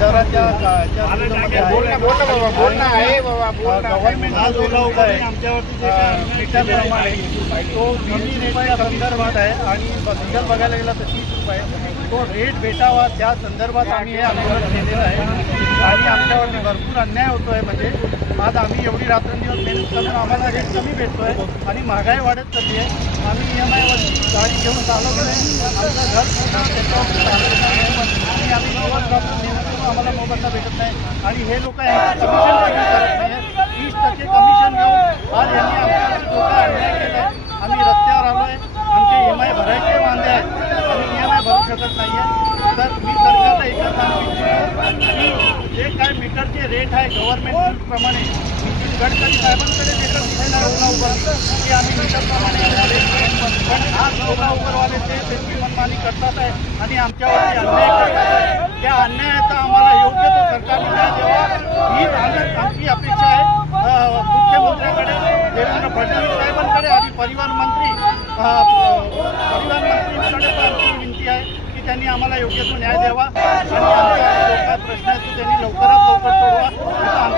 शहराच्या विरोधामध्ये गव्हर्नमेंट हा जो उभा आहे मीटरप्रमाणे तो मिनी रेटच्या संदर्भात आहे आणि डिझेल बघायला गेला तर 30 रुपये तो रेट भेटावा त्या संदर्भात आम्ही हे आंदोलन केलेलं आहे आणि आमच्यावरती भरपूर अन्याय होतो आहे. म्हणजे आज आम्ही एवढी रात्रंदिवस मेहनत करून आम्हाला रेट कमी भेटतो आहे आणि महागाई वाढत चालली आहे. आम्ही EMIवरती गाडी घेऊन चालवतो आहे, आमचं घर पूर्ण त्याच्यावरती चालवलं नाही आणि आम्ही दिवस रात्र मेहनत करून आम्हाला मोबदला भेटत नाही आणि हे लोक यांचं कमिशन देखील करत नाही आहेत. 30% कमिशन घेऊन आज यांनी आमच्यावरती लोक अन्याय केला आहे. आम्ही रस्त्यावर आलो आहे, आमचे EMI भरायचे वांदे आहेत, आम्ही EMI भरू शकत नाही आहे. तर मी सरकारला एकच सांगू इच्छितो की जे काय मीटरचे रेट आहे गव्हर्नमेंटप्रमाणे नितीन गडकरी साहेबांकडे लेटर दिलेला उभरली की आम्ही मीटरप्रमाणे रेट पण आज उभरवाले ते त्यांची मनमानी करतात आहे आणि आमच्यावरती अन्याय करतात आहे. त्या अन्यायाचा आम्हाला योग्य तो सरकारने न्याय द्यावा ही आमची अपेक्षा आहे. मुख्यमंत्र्यांकडे देवेंद्र फडणवीस साहेबांकडे आणि परिवहन मंत्रींकडे पण आमची विनंती आहे की त्यांनी आम्हाला योग्य तो न्याय द्यावा आणि आमचा जो काय प्रश्न आहे तो त्यांनी लवकरात लवकर सोडवा.